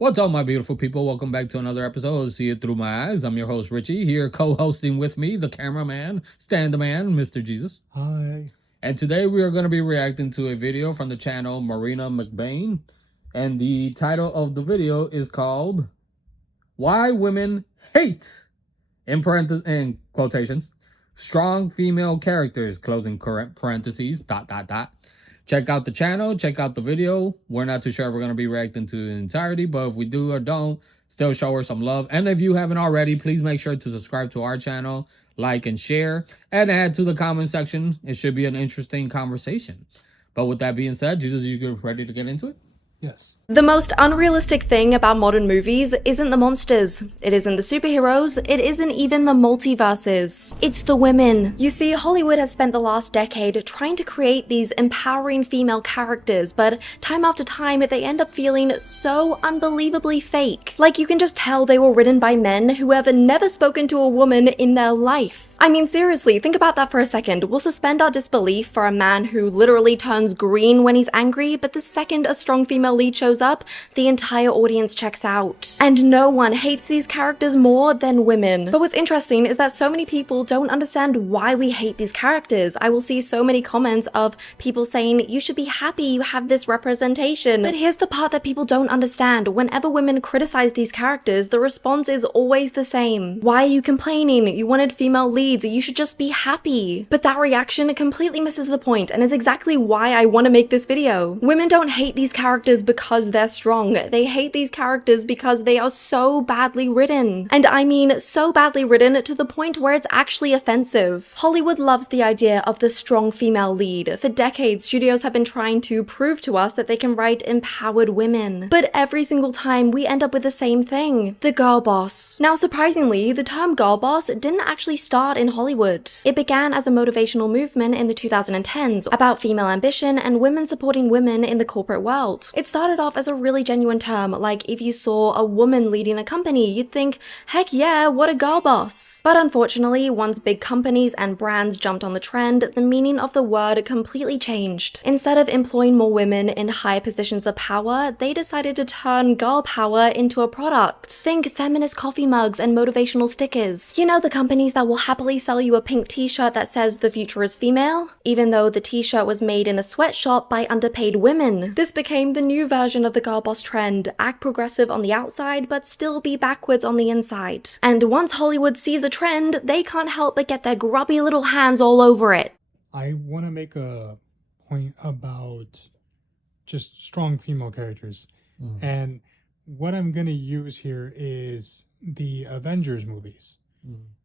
What's up, my beautiful people? Welcome back to another episode of See It Through My Eyes. I'm your host, Richie, here co-hosting with me, the cameraman, Stan the Man, Mr. Jesus. Hi. And today we are going to be reacting to a video from the channel Marina McBain. And the title of the video is called Why Women Hate, in quotations, strong female characters, closing parentheses, ... Check out the channel, check out the video. We're not too sure if we're going to be reacting to the entirety, but if we do or don't, still show her some love. And if you haven't already, please make sure to subscribe to our channel, like and share, and add to the comment section. It should be an interesting conversation. But with that being said, Jesus, you ready to get into it? Yes. The most unrealistic thing about modern movies isn't the monsters, it isn't the superheroes, it isn't even the multiverses. It's the women. You see, Hollywood has spent the last decade trying to create these empowering female characters, but time after time they end up feeling so unbelievably fake. Like you can just tell they were written by men who have never spoken to a woman in their life. I mean, seriously, think about that for a second. We'll suspend our disbelief for a man who literally turns green when he's angry, but the second a strong female lead shows up, the entire audience checks out. And no one hates these characters more than women. But what's interesting is that so many people don't understand why we hate these characters. I will see so many comments of people saying, you should be happy you have this representation. But here's the part that people don't understand. Whenever women criticize these characters, the response is always the same. Why are you complaining? You wanted female leads. You should just be happy. But that reaction completely misses the point and is exactly why I want to make this video. Women don't hate these characters because they're strong. They hate these characters because they are so badly written. And I mean so badly written to the point where it's actually offensive. Hollywood loves the idea of the strong female lead. For decades, studios have been trying to prove to us that they can write empowered women. But every single time we end up with the same thing, the girl boss. Now surprisingly, the term girl boss didn't actually start in Hollywood. It began as a motivational movement in the 2010s about female ambition and women supporting women in the corporate world. It started off as a really genuine term, like if you saw a woman leading a company, you'd think, heck yeah, what a girl boss. But unfortunately, once big companies and brands jumped on the trend, the meaning of the word completely changed. Instead of employing more women in high positions of power, they decided to turn girl power into a product. Think feminist coffee mugs and motivational stickers. You know, the companies that will happily sell you a pink t-shirt that says the future is female, even though the t-shirt was made in a sweatshop by underpaid women. This became the new version of the girl boss trend, act progressive on the outside but still be backwards on the inside. And once Hollywood sees a trend, they can't help but get their grubby little hands all over it. I want to make a point about just strong female characters. And what I'm going to use here is the Avengers movies.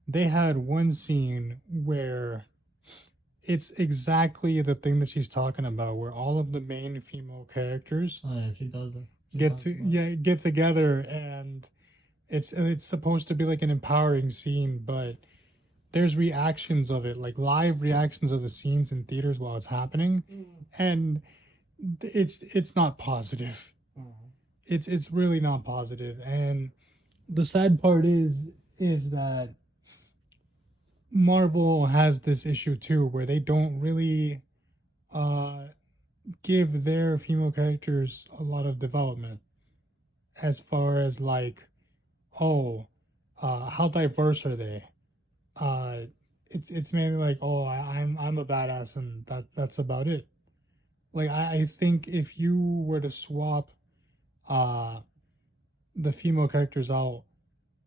They had one scene where it's exactly the thing that she's talking about, where all of the main female characters She does get together, and it's supposed to be like an empowering scene, but there's reactions of it, like live reactions of the scenes in theaters while it's happening, and it's not positive. It's really not positive. And the sad part is that Marvel has this issue too, where they don't really give their female characters a lot of development, as far as like, how diverse are they? It's mainly like, I'm a badass, and that's about it. Like I think if you were to swap the female characters out,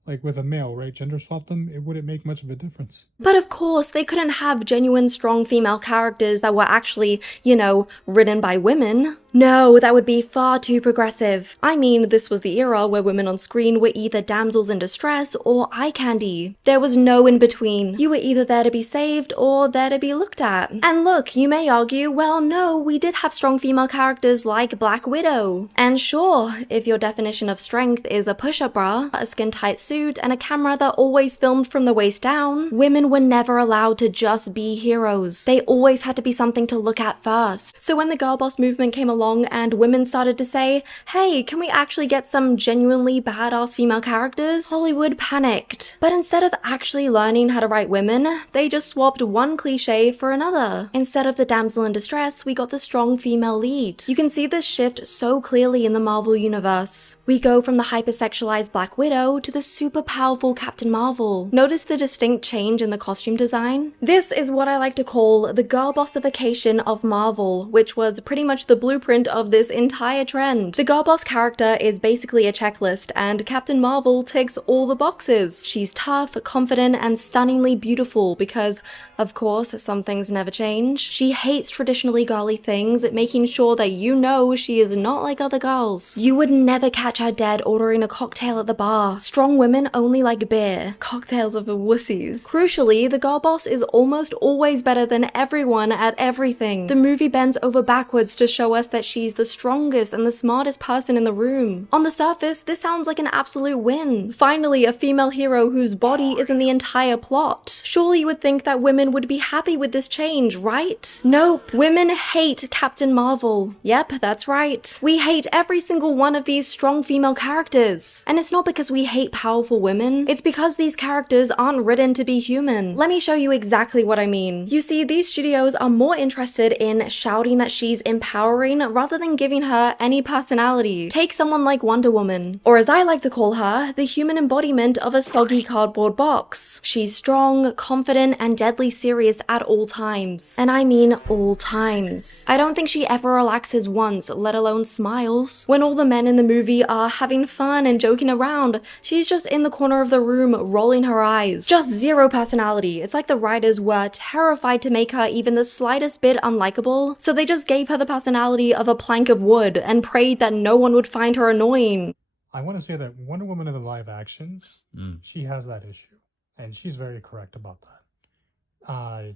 like with a male, right, gender swap them, it wouldn't make much of a difference. But of course, they couldn't have genuine strong female characters that were actually, you know, written by women. No, that would be far too progressive. I mean, this was the era where women on screen were either damsels in distress or eye candy. There was no in between. You were either there to be saved or there to be looked at. And look, you may argue, well, no, we did have strong female characters like Black Widow. And sure, if your definition of strength is a push-up bra, a skin-tight suit, and a camera that always filmed from the waist down, women were never allowed to just be heroes. They always had to be something to look at first. So when the girl boss movement came along, along and women started to say, hey, can we actually get some genuinely badass female characters? Hollywood panicked. But instead of actually learning how to write women, they just swapped one cliche for another. Instead of the damsel in distress, we got the strong female lead. You can see this shift so clearly in the Marvel universe. We go from the hypersexualized Black Widow to the super powerful Captain Marvel. Notice the distinct change in the costume design? This is what I like to call the girl bossification of Marvel, which was pretty much the blueprint of this entire trend. The girl boss character is basically a checklist, and Captain Marvel ticks all the boxes. She's tough, confident, and stunningly beautiful because, of course, some things never change. She hates traditionally girly things, making sure that you know she is not like other girls. You would never catch her dead ordering a cocktail at the bar. Strong women only like beer. Cocktails are for wussies. Crucially, the girl boss is almost always better than everyone at everything. The movie bends over backwards to show us that she's the strongest and the smartest person in the room. On the surface, this sounds like an absolute win. Finally, a female hero whose body is in the entire plot. Surely you would think that women would be happy with this change, right? Nope. Women hate Captain Marvel. Yep, that's right. We hate every single one of these strong female characters. And it's not because we hate powerful women, it's because these characters aren't written to be human. Let me show you exactly what I mean. You see, these studios are more interested in shouting that she's empowering rather than giving her any personality. Take someone like Wonder Woman, or as I like to call her, the human embodiment of a soggy cardboard box. She's strong, confident, and deadly serious at all times. And I mean all times. I don't think she ever relaxes once, let alone smiles. When all the men in the movie are having fun and joking around, she's just in the corner of the room rolling her eyes. Just zero personality. It's like the writers were terrified to make her even the slightest bit unlikable, so they just gave her the personality of a plank of wood and prayed that no one would find her annoying. I want to say that Wonder Woman in the live actions, she has that issue, and she's very correct about that.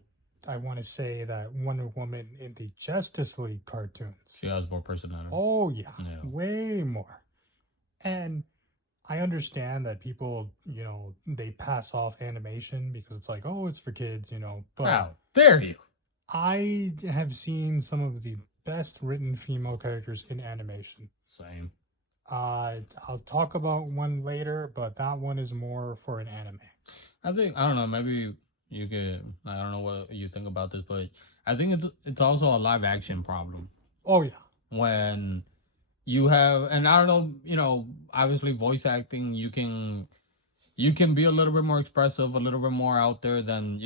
I want to say that Wonder Woman in the Justice League cartoons, She has more personality. oh yeah, way more. And I understand that people, they pass off animation because it's like, oh, it's for kids, but How dare you? I have seen some of the best written female characters in animation. Same. I'll talk about one later, but that one is more for an anime. I don't know, maybe you could, I don't know what you think about this, but I think it's also a live action problem. Oh yeah. When you have, and I don't know, obviously voice acting, you can be a little bit more expressive, a little bit more out there than,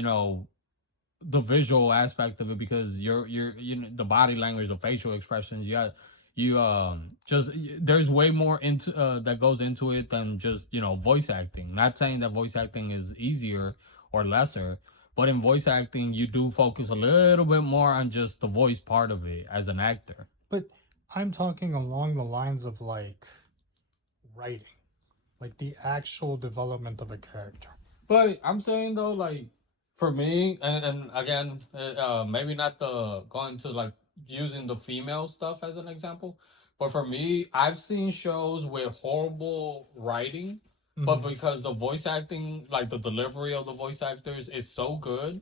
the visual aspect of it, because you're the body language, the facial expressions, there's way more into that goes into it than just voice acting. Not saying that voice acting is easier or lesser, but in voice acting you do focus a little bit more on just the voice part of it as an actor. But I'm talking along the lines of like writing, like the actual development of a character. But I'm saying though, like, for me, and again, maybe not going to like using the female stuff as an example, but for me, I've seen shows with horrible writing, but because the voice acting, like the delivery of the voice actors is so good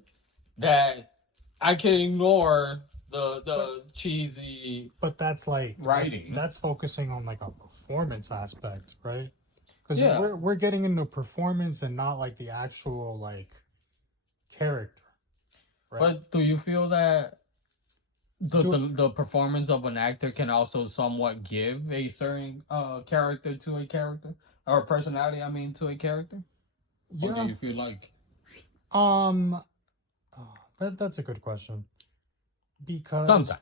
that I can ignore the cheesy. But that's like writing. That's focusing on like a performance aspect, right? Because Yeah. we're getting into performance and not like the actual like character. Right? But do you feel that the performance of an actor can also somewhat give a certain character to a character, or personality, I mean, to a character? Or do you feel like that's a good question. Because sometimes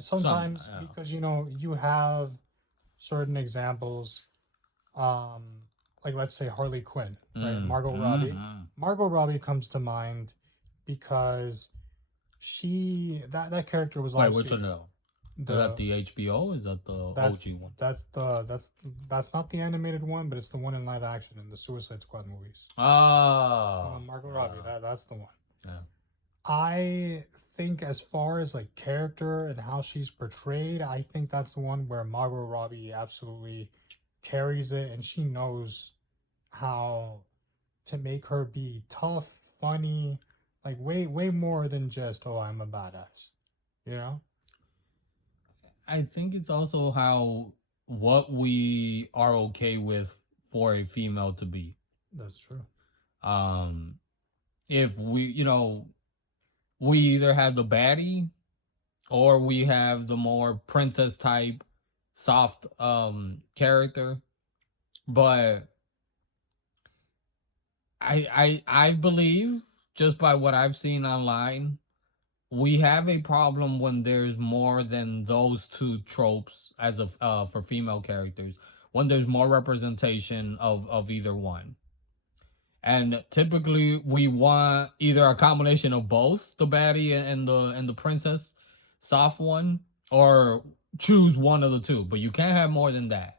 sometimes yeah. because you have certain examples, like let's say Harley Quinn, right? Margot Robbie. Margot Robbie comes to mind because that character was Wait, obviously which one? Is that the HBO? Is that the OG one? That's not the animated one, but it's the one in live action in the Suicide Squad movies. Margot Robbie, that's the one. Yeah. I think as far as like character and how she's portrayed, I think that's the one where Margot Robbie absolutely carries it, and she knows how to make her be tough, funny, like way more than just, oh, I'm a badass, I think it's also how what we are okay with for a female to be. That's true. Um, if we, we either have the baddie or we have the more princess type, soft character. But I believe just by what I've seen online, we have a problem when there's more than those two tropes as of for female characters. When there's more representation of either one. And typically we want either a combination of both the baddie and the princess soft one, or choose one of the two, but you can't have more than that.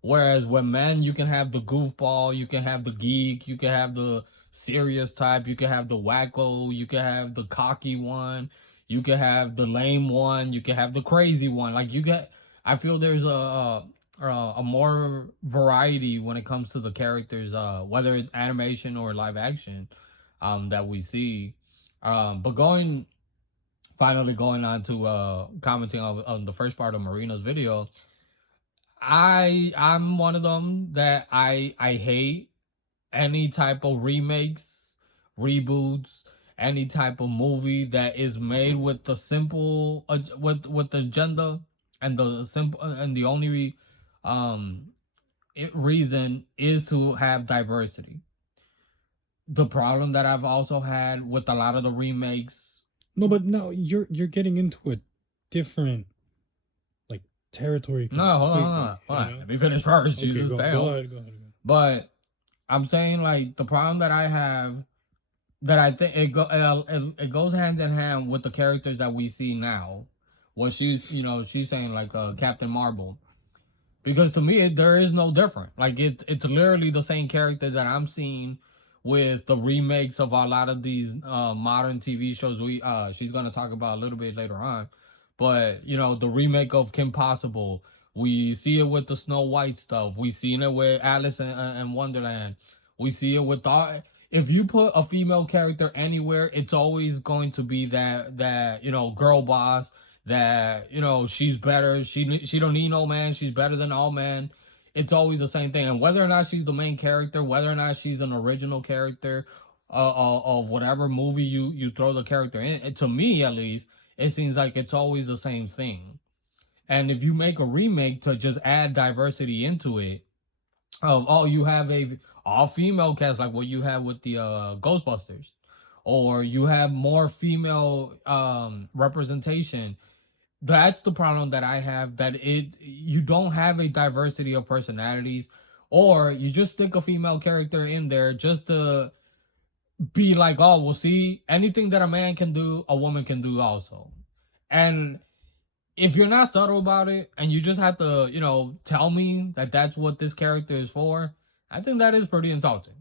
Whereas with men, you can have the goofball, you can have the geek, you can have the serious type, you can have the wacko, you can have the cocky one, you can have the lame one, you can have the crazy one. Like you get, I feel there's a more variety when it comes to the characters, whether it's animation or live action, that we see. But finally going on to commenting on the first part of Marina's video, I'm one of them that I hate any type of remakes, reboots, any type of movie that is made with the simple with the agenda and the simple and the only um reason is to have diversity. The problem that I've also had with a lot of the remakes. No, but no, you're getting into a different like territory No, hold on, completely. hold on. Let me finish first. Okay, Jesus, go damn. ahead, go ahead. But I'm saying like the problem that I have, that I think it goes hand in hand with the characters that we see now. What she's saying like Captain Marvel, because to me there is no different. Like it's literally the same character that I'm seeing with the remakes of a lot of these modern TV shows. She's gonna talk about a little bit later on, but the remake of Kim Possible. We see it with the Snow White stuff. We seen it with Alice and Wonderland. We see it with all. If you put a female character anywhere, it's always going to be that girl boss, that she's better, she don't need no man, she's better than all men. It's always the same thing. And whether or not she's the main character, whether or not she's an original character of whatever movie you throw the character in, to me at least, it seems like it's always the same thing. And if you make a remake to just add diversity into it, you have a all female cast like what you have with the Ghostbusters, or you have more female representation. That's the problem that I have, that you don't have a diversity of personalities, or you just stick a female character in there just to be like, oh well, see, anything that a man can do a woman can do also. And if you're not subtle about it and you just have to tell me that that's what this character is for, I think that is pretty insulting.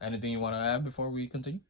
Anything you want to add before we continue?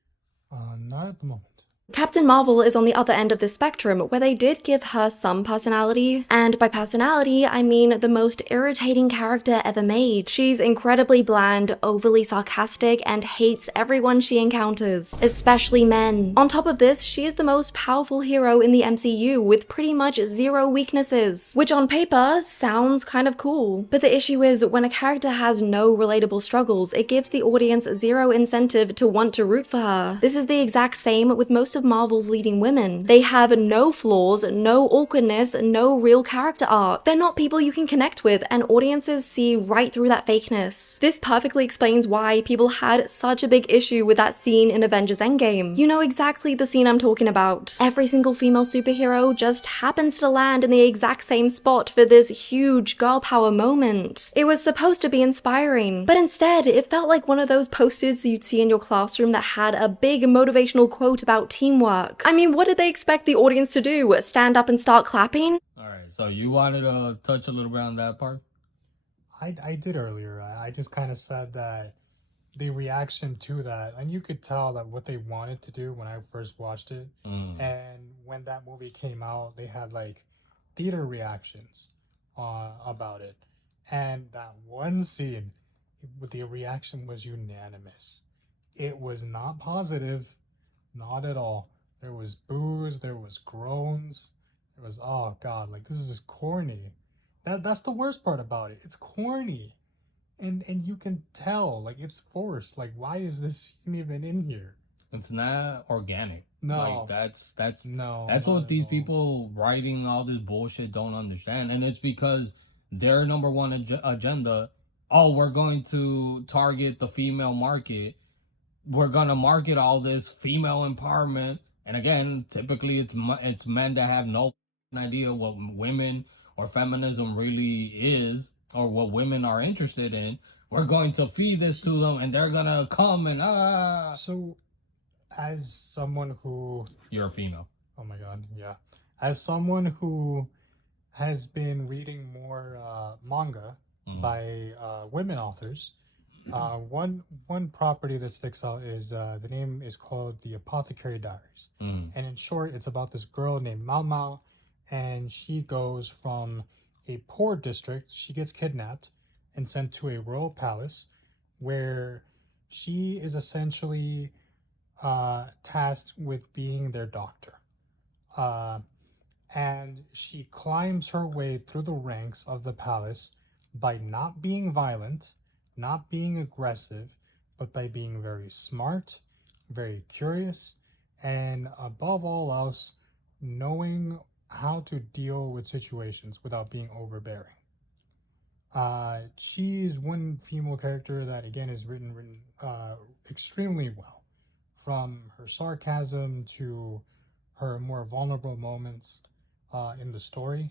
Not at the moment. Captain Marvel is on the other end of the spectrum, where they did give her some personality, and by personality, I mean the most irritating character ever made. She's incredibly bland, overly sarcastic, and hates everyone she encounters, especially men. On top of this, she is the most powerful hero in the MCU with pretty much zero weaknesses, which on paper sounds kind of cool. But the issue is, when a character has no relatable struggles, it gives the audience zero incentive to want to root for her. This is the exact same with most of Marvel's leading women. They have no flaws, no awkwardness, no real character arc. They're not people you can connect with, and audiences see right through that fakeness. This perfectly explains why people had such a big issue with that scene in Avengers Endgame. You know exactly the scene I'm talking about. Every single female superhero just happens to land in the exact same spot for this huge girl power moment. It was supposed to be inspiring, but instead it felt like one of those posters you'd see in your classroom that had a big motivational quote about teamwork. I mean, what did they expect the audience to do? Stand up and start clapping? Alright, so you wanted to touch a little bit on that part? I did earlier. I just kind of said that the reaction to that, and you could tell that what they wanted to do when I first watched it. And when that movie came out, they had like theater reactions about it. And that one scene, the reaction was unanimous. It was not positive. Not at all. There was boos, there was groans, It was, oh god, like this is just corny. That's the worst part about it. It's corny. And you can tell, like it's forced. Like why is this even in here? It's not organic. No. Like that's No, that's not what at these all. people writing all this bullshit don't understand, and it's because their number one agenda. Oh, we're going to target the female market. We're gonna market all this female empowerment, and again, typically it's men that have no idea what women or feminism really is, or what women are interested in. We're going to feed this to them, and they're gonna come and So, as someone who, You're a female. oh my god, yeah, as someone who has been reading more manga by women authors, one property that sticks out is the name is called The Apothecary Diaries, and in short, it's about this girl named Mao Mao, and she goes from a poor district. She gets kidnapped and sent to a royal palace, where she is essentially tasked with being their doctor. And she climbs her way through the ranks of the palace by not being violent, not being aggressive, but by being very smart, very curious, and above all else, knowing how to deal with situations without being overbearing. She is one female character that again is written extremely well, from her sarcasm to her more vulnerable moments in the story.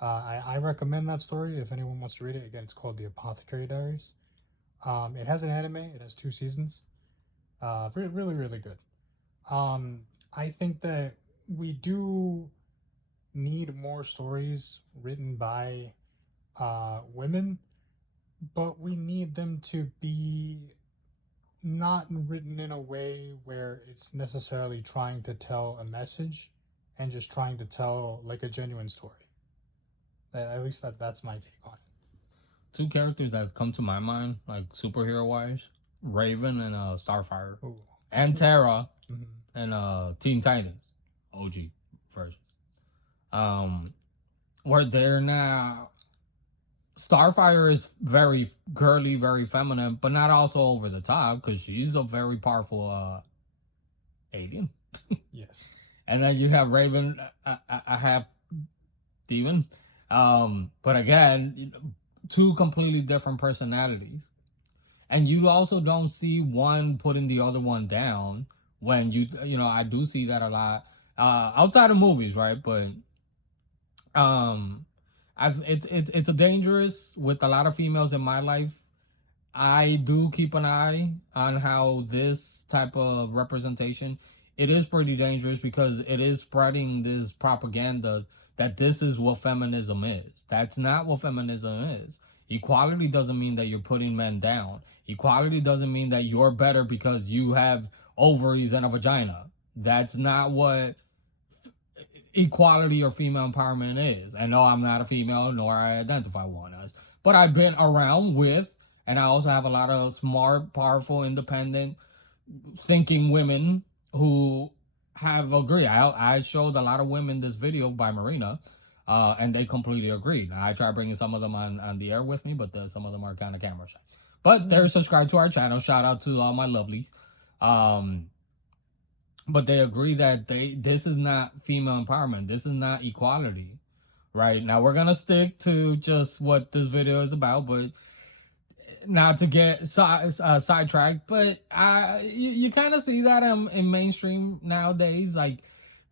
I recommend that story if anyone wants to read it. Again, it's called The Apothecary Diaries. It has an anime. It has 2 seasons. Really, really good. I think that we do need more stories written by women, but we need them to be not written in a way where it's necessarily trying to tell a message and just trying to tell like a genuine story. At least that's my take on it. 2 characters that come to my mind, like superhero wise, Raven and Starfire. Ooh. And Terra Mhm. and Teen Titans, OG version. Where they're now Starfire is very girly, very feminine, but not also over the top, because she's a very powerful alien. Yes. And then you have Raven, I have demon. But again, 2 completely different personalities. And you also don't see one putting the other one down when I do see that a lot outside of movies, right? But it's a dangerous with a lot of females in my life. I do keep an eye on how this type of representation, it is pretty dangerous, because it is spreading this propaganda that this is what feminism is. That's not what feminism is. Equality doesn't mean that you're putting men down. Equality doesn't mean that you're better because you have ovaries and a vagina. That's not what equality or female empowerment is. And no, I'm not a female, nor I identify one as. But I've been around with, and I also have a lot of smart, powerful, independent, thinking women who have agreed. I showed a lot of women this video by Marina, and they completely agreed. I tried bringing some of them on the air with me, but some of them are kind of camera shy. But they're subscribed to our channel. Shout out to all my lovelies. But they agree that this is not female empowerment. This is not equality. Right? Now, we're going to stick to just what this video is about, but not to get sidetracked. But you kind of see that in mainstream nowadays, like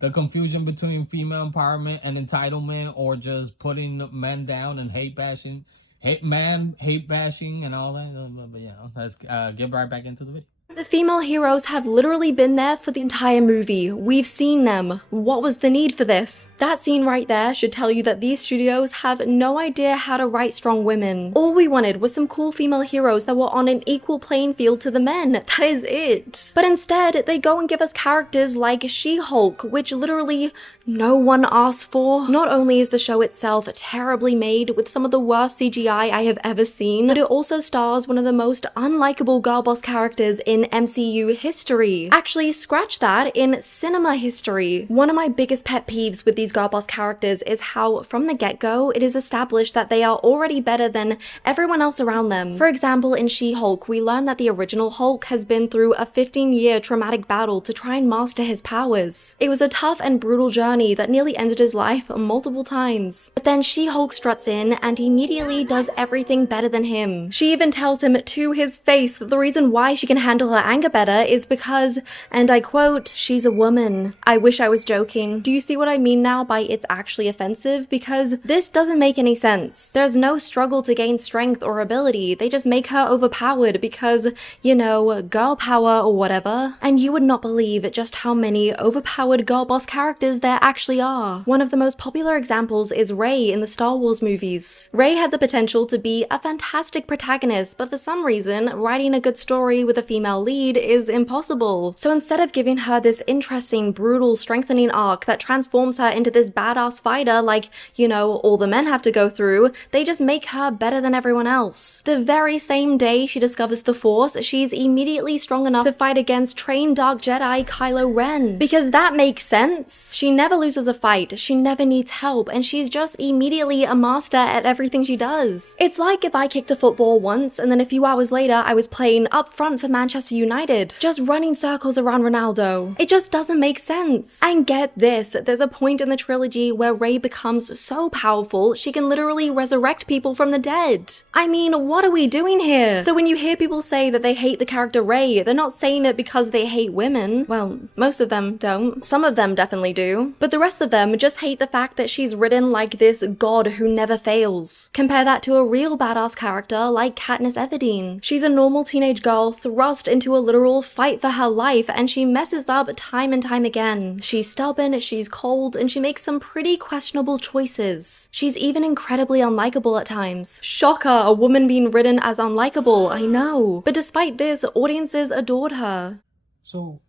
the confusion between female empowerment and entitlement, or just putting men down and hate bashing and all that. But let's get right back into the video. The female heroes have literally been there for the entire movie. We've seen them. What was the need for this? That scene right there should tell you that these studios have no idea how to write strong women. All we wanted was some cool female heroes that were on an equal playing field to the men. That is it. But instead, they go and give us characters like She-Hulk, which literally no one asked for. Not only is the show itself terribly made with some of the worst CGI I have ever seen, but it also stars one of the most unlikable girl boss characters in MCU history. Actually, scratch that, in cinema history. One of my biggest pet peeves with these girl boss characters is how, from the get-go, it is established that they are already better than everyone else around them. For example, in She-Hulk, we learn that the original Hulk has been through a 15-year traumatic battle to try and master his powers. It was a tough and brutal journey that nearly ended his life multiple times. But then She-Hulk struts in and immediately does everything better than him. She even tells him to his face that the reason why she can handle her anger better is because, and I quote, she's a woman. I wish I was joking. Do you see what I mean now by it's actually offensive? Because this doesn't make any sense. There's no struggle to gain strength or ability. They just make her overpowered because, you know, girl power or whatever. And you would not believe just how many overpowered girl boss characters there actually are. One of the most popular examples is Rey in the Star Wars movies. Rey had the potential to be a fantastic protagonist, but for some reason, writing a good story with a female lead is impossible. So instead of giving her this interesting, brutal, strengthening arc that transforms her into this badass fighter like, you know, all the men have to go through, they just make her better than everyone else. The very same day she discovers the Force, she's immediately strong enough to fight against trained Dark Jedi Kylo Ren. Because that makes sense. She never loses a fight, she never needs help, and she's just immediately a master at everything she does. It's like if I kicked a football once and then a few hours later I was playing up front for Manchester United, just running circles around Ronaldo. It just doesn't make sense. And get this, there's a point in the trilogy where Rey becomes so powerful she can literally resurrect people from the dead. I mean, what are we doing here? So when you hear people say that they hate the character Rey, they're not saying it because they hate women. Well, most of them don't. Some of them definitely do. But the rest of them just hate the fact that she's written like this god who never fails. Compare that to a real badass character like Katniss Everdeen. She's a normal teenage girl thrust into a literal fight for her life, and she messes up time and time again. She's stubborn, she's cold, and she makes some pretty questionable choices. She's even incredibly unlikable at times. Shocker, a woman being written as unlikable, I know. But despite this, audiences adored her. So,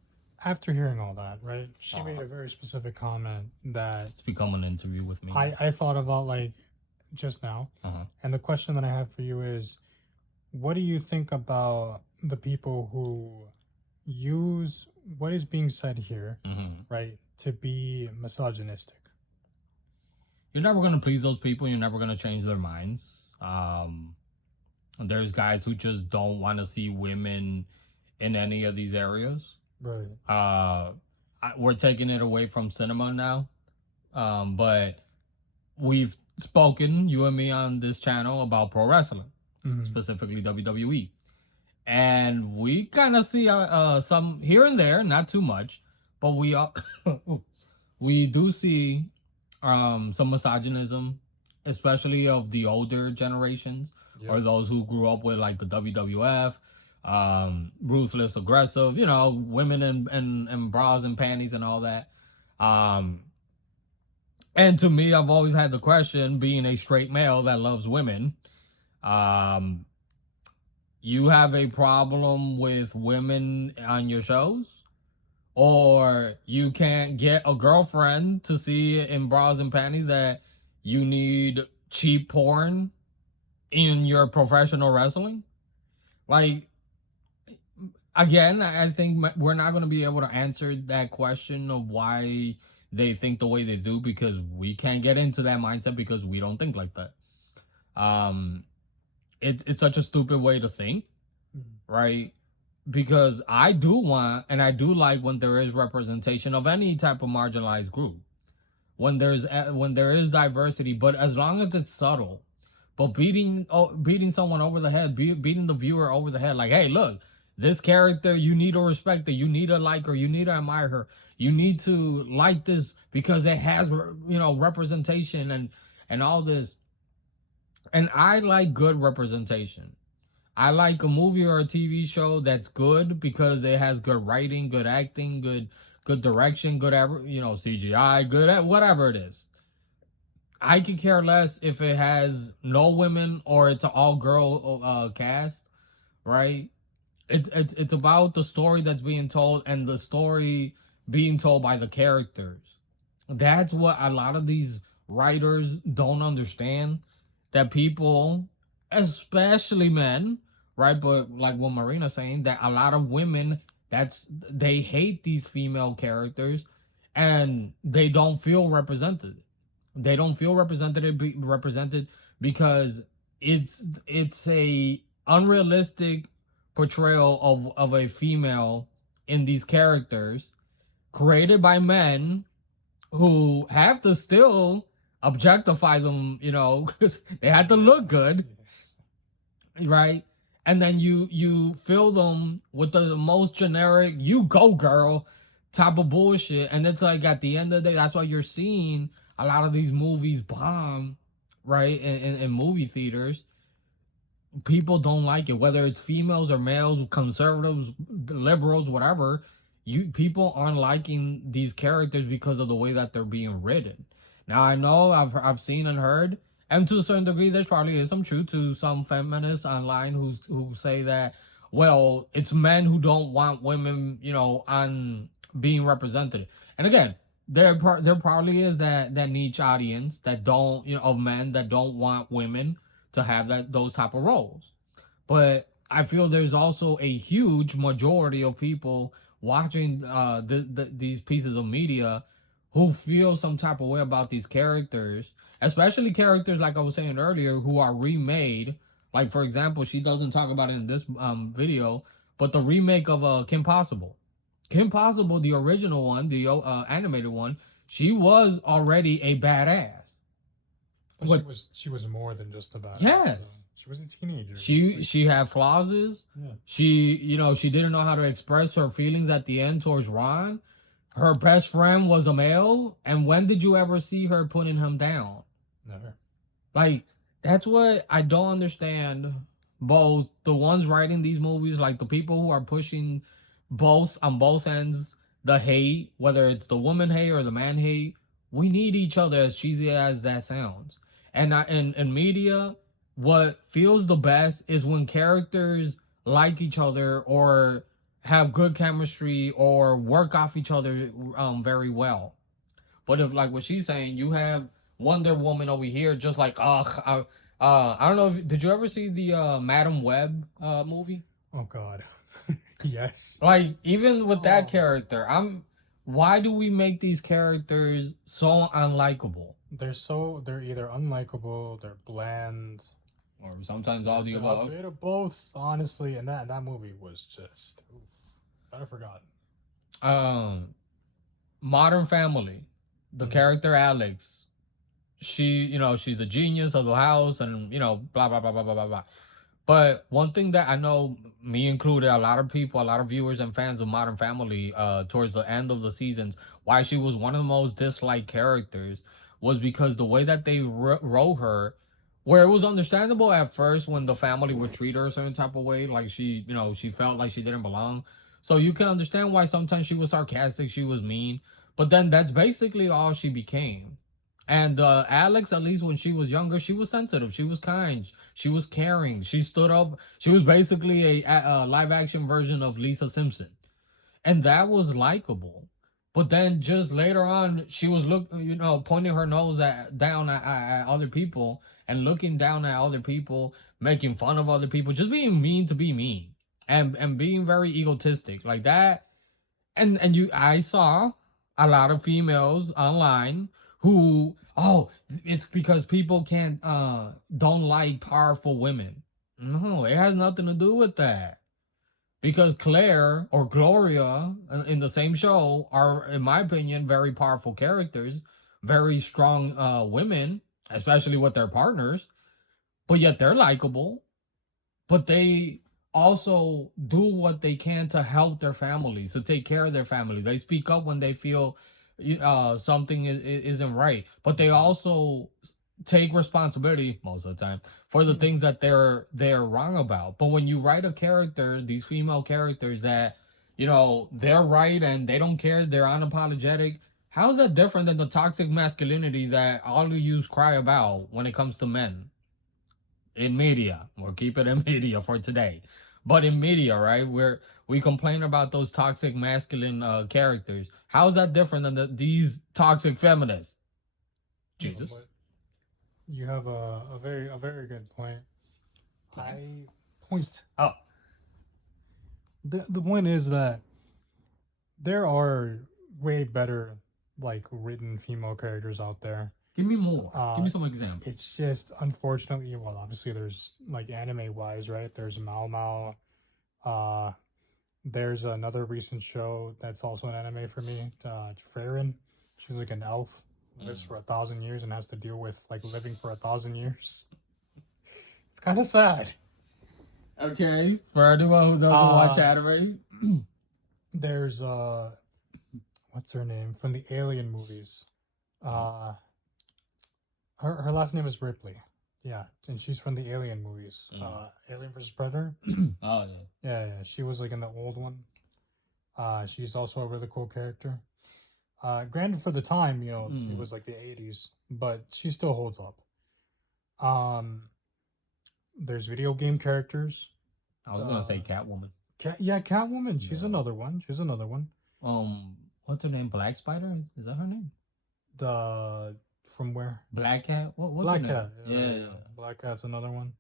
after hearing all that, right, she made a very specific comment that It's become an interview with me. I thought about, like, just now. And the question that I have for you is, what do you think about the people who use what is being said here, right, to be misogynistic? You're never going to please those people. You're never going to change their minds. There's guys who just don't want to see women in any of these areas. Right. We're taking it away from cinema now. But we've spoken, you and me, on this channel about pro wrestling, specifically WWE. And we kind of see some here and there, not too much, but we do see some misogynism, especially of the older generations, or those who grew up with like the WWF, ruthless, aggressive, you know, women in bras and panties and all that. And to me, I've always had the question, being a straight male that loves women, you have a problem with women on your shows? Or you can't get a girlfriend to see in bras and panties that you need cheap porn in your professional wrestling? Like, again, I think we're not going to be able to answer that question of why they think the way they do, because we can't get into that mindset because we don't think like that. It's such a stupid way to think, right? Because I do want, and I do like when there is representation of any type of marginalized group, when there is diversity, but as long as it's subtle. But beating someone over the head, beating the viewer over the head, like, hey, look, this character, you need to respect her, you need to like her, you need to admire her, you need to like this because it has, you know, representation and all this. And I like good representation. I like a movie or a TV show that's good because it has good writing, good acting, good direction, good, you know, CGI, good at whatever it is. I could care less if it has no women or it's an all-girl cast, right? It's about the story that's being told and the story being told by the characters. That's what a lot of these writers don't understand. That people, especially men, right? But like what Marina's saying, that a lot of women, they hate these female characters, and they don't feel represented. They don't feel represented because it's a unrealistic portrayal of a female in these characters created by men who have to still objectify them, because they had to look good, right? And then you fill them with the most generic "you go girl" type of bullshit, and it's like at the end of the day, that's why you're seeing a lot of these movies bomb, right? In movie theaters, people don't like it, whether it's females or males, conservatives, liberals, whatever. People aren't liking these characters because of the way that they're being written. Now I know I've seen and heard, and to a certain degree, there's probably is some truth to some feminists online who say that, well, it's men who don't want women, on being represented. And again, there probably is that niche audience that don't, of men that don't want women to have those type of roles. But I feel there's also a huge majority of people watching these pieces of media who feel some type of way about these characters, especially characters like I was saying earlier who are remade. Like for example, she doesn't talk about it in this video, but the remake of Kim Possible. Kim Possible, the original one, the animated one, she was already a badass. But she was more than just a badass. Yes. She was a teenager. She had flaws. Yeah. She didn't know how to express her feelings at the end towards Ron. Her best friend was a male, and when did you ever see her putting him down? Never. Like, that's what I don't understand. Both the ones writing these movies, like the people who are pushing both on both ends, the hate, whether it's the woman hate or the man hate, we need each other, as cheesy as that sounds. And in media, what feels the best is when characters like each other or have good chemistry or work off each other very well. But if, like what she's saying, you have Wonder Woman over here just like, I don't know did you ever see the Madam Web movie? Oh god. Yes. Like, even with that character, why do we make these characters so unlikable? They're either unlikable, they're bland, or sometimes all the above. A bit of both, honestly. And that movie was just, I'd forgotten. Modern Family, the character Alex, she's a genius of the house, and blah blah blah blah blah blah blah. But one thing that I know, me included, a lot of people, a lot of viewers and fans of Modern Family, towards the end of the seasons, why she was one of the most disliked characters was because the way that they wrote her, where it was understandable at first when the family would treat her a certain type of way, like she felt like she didn't belong. So you can understand why sometimes she was sarcastic, she was mean, but then that's basically all she became. And Alex, at least when she was younger, she was sensitive, she was kind, she was caring, she stood up. She was basically a live action version of Lisa Simpson, and that was likable. But then just later on, she was pointing her nose down at other people and looking down at other people, making fun of other people, just being mean to be mean, and being very egotistic like that. And I saw a lot of females online who, it's because people don't like powerful women. No, it has nothing to do with that. Because Claire or Gloria in the same show are, in my opinion, very powerful characters, very strong women, especially with their partners, but yet they're likable, but they also do what they can to help their families, to take care of their family. They speak up when they feel something isn't right, but they also take responsibility most of the time for the things that they're wrong about. But when you write a character, these female characters that they're right and they don't care, they're unapologetic, how is that different than the toxic masculinity that all of you cry about when it comes to men in media? We'll keep it in media for today. But in media, right, where we complain about those toxic masculine characters, how is that different than these toxic feminists? No, Jesus. but you have a very good point. Plants? Point. Oh, The point is that there are way better like written female characters out there. give me more. Give me Uh, some examples. It's just unfortunately, well, obviously there's like anime wise, right? There's Mao Mao. Uh, there's another recent show that's also an anime for me. Freyrin. She's like an elf, lives for 1,000 years and has to deal with like living for 1,000 years. It's kind of sad. Okay, for anyone who doesn't watch anime. There's what's her name from the Alien movies? Her last name is Ripley. Yeah, and she's from the Alien movies. Alien versus Predator. Oh yeah. Yeah, she was like in the old one. She's also a really cool character. Granted, for the time, you know, it was like the 80s, but she still holds up. There's video game characters. I was gonna say Catwoman. Catwoman. She's Yeah. another one. She's another one. What's her name? Black Spider? Is that her name? The from where? Black Cat? What's Black her name? Cat. Yeah. Black Cat's another one.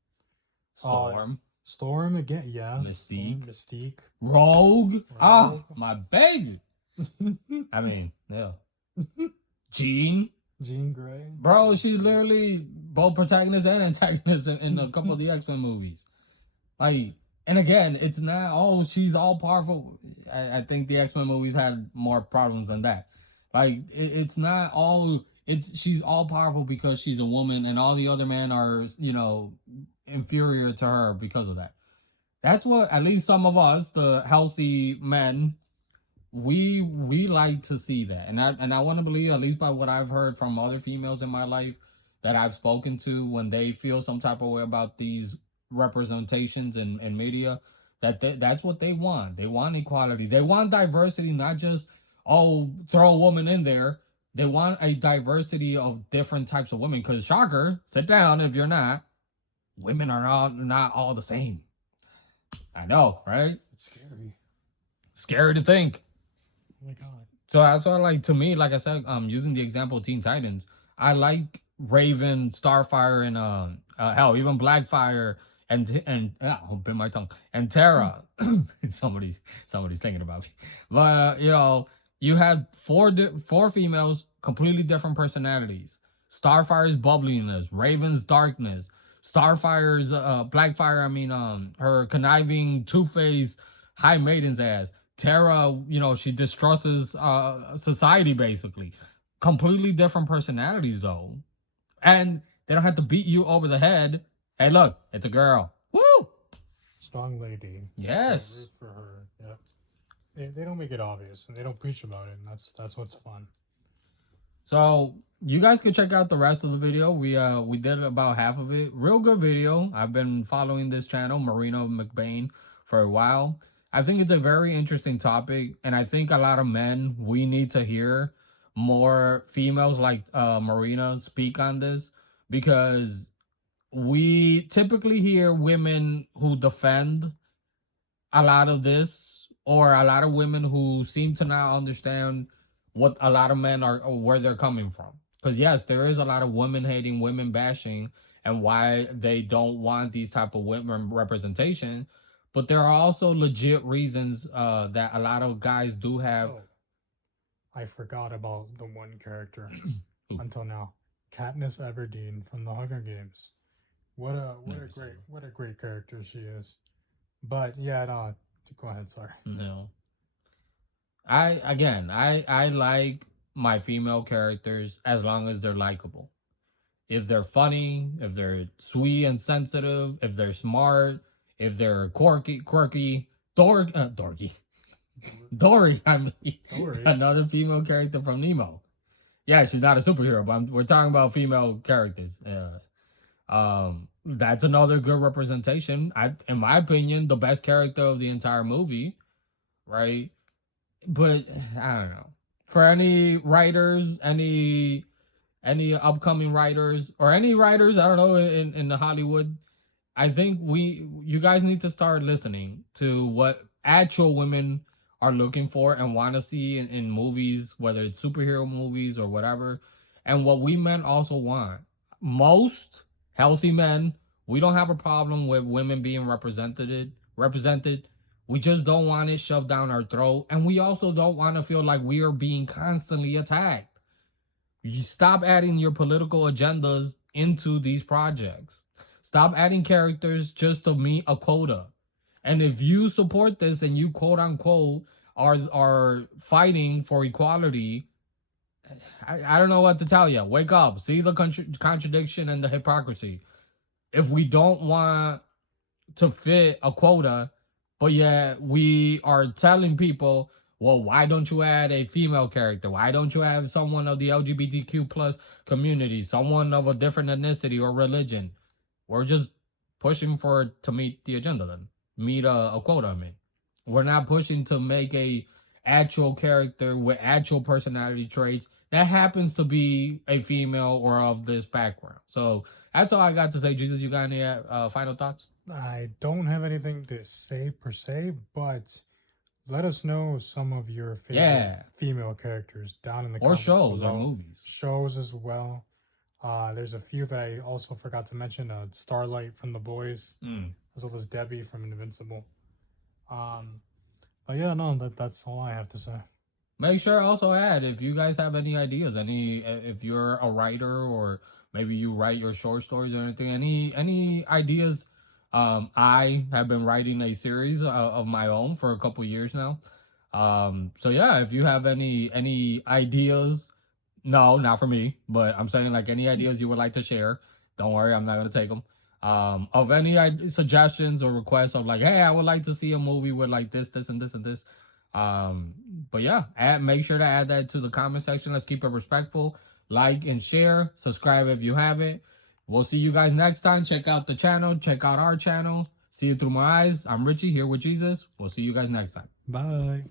Storm. Storm again. Yeah. Mystique. Storm, Mystique. Rogue. Ah, Rogue. my baby. I mean, yeah. Jean. Jean Grey. Bro, she's literally both protagonist and antagonist in a couple of the X-Men movies. Like, and again, it's not, oh, she's all powerful. I think the X-Men movies had more problems than that. Like, it's not all, she's all powerful because she's a woman and all the other men are, you know, inferior to her because of that. That's what, at least some of us, the healthy men, we like to see that. And I want to believe, at least by what I've heard from other females in my life that I've spoken to, when they feel some type of way about these representations in media, that's what they want. They want equality. They want diversity, not just, oh, throw a woman in there. They want a diversity of different types of women. Because shocker, sit down if you're not. Women are not all the same. I know, right? It's scary. Scary to think. Oh my god. So that's why, like, to me, like I said, using the example of Teen Titans, I like Raven, Starfire, and hell, even Blackfire and I'll bit my tongue, and Terra. somebody's thinking about me, but you know, you have four females, completely different personalities. Starfire's bubbliness, Raven's darkness, Starfire's Blackfire. I mean, her conniving, two-faced, high maiden's ass. Terra, you know, she distrusts society, basically. Completely different personalities, though. And they don't have to beat you over the head. Hey, look, it's a girl. Woo! Strong lady. Yes. Root for her. Yep. They don't make it obvious, and they don't preach about it, and that's what's fun. So you guys can check out the rest of the video. We did about half of it. Real good video. I've been following this channel, Marina McBain, for a while. I think it's a very interesting topic, and I think a lot of men, we need to hear more females like Marina speak on this, because we typically hear women who defend a lot of this, or a lot of women who seem to not understand what a lot of men are, or where they're coming from. Because yes, there is a lot of women hating, women bashing, and why they don't want these type of women representation. But there are also legit reasons that a lot of guys do have. Oh, I forgot about the one character Who? until now. Katniss Everdeen from the Hunger Games. What a Never seen her. great character she is. But yeah, no, go ahead, sorry. No. I like my female characters as long as they're likable. If they're funny, if they're sweet and sensitive, if they're smart, if they're quirky, dorky. Dory, I mean, Dory. another female character from Nemo. Yeah, she's not a superhero, but we're talking about female characters. That's another good representation. In my opinion, the best character of the entire movie, right? But I don't know. For any writers, any upcoming writers, or any writers, I don't know, in Hollywood, I think you guys need to start listening to what actual women are looking for and want to see in movies, whether it's superhero movies or whatever, and what we men also want. Most healthy men, we don't have a problem with women being represented. We just don't want it shoved down our throat, and we also don't want to feel like we are being constantly attacked. You stop adding your political agendas into these projects. Stop adding characters just to meet a quota. And if you support this and you quote unquote are fighting for equality, I don't know what to tell you. Wake up. See the contradiction and the hypocrisy. If we don't want to fit a quota, but yet we are telling people, well, why don't you add a female character? Why don't you have someone of the LGBTQ plus community, someone of a different ethnicity or religion? We're just pushing for to meet the agenda then. Meet a quota, I mean. We're not pushing to make a actual character with actual personality traits that happens to be a female or of this background. So that's all I got to say. Jesus, you got any final thoughts? I don't have anything to say per se, but let us know some of your favorite female characters down in the or comments shows below. or movies. Shows as well. There's a few that I also forgot to mention. Starlight from The Boys, as well as Debbie from Invincible. But yeah, no, that's all I have to say. Make sure also add if you guys have any ideas, if you're a writer or maybe you write your short stories or anything, any ideas. I have been writing a series of my own for a couple years now. So yeah, if you have any ideas, no, not for me, but I'm saying like any ideas you would like to share, don't worry, I'm not gonna take them. Of any suggestions or requests of like, hey, I would like to see a movie with like this, and this, and this. But yeah, make sure to add that to the comment section. Let's keep it respectful. Like and share. Subscribe if you haven't. We'll see you guys next time. Check out the channel. Check out our channel. See it through my eyes. I'm Richie here with Jesus. We'll see you guys next time. Bye.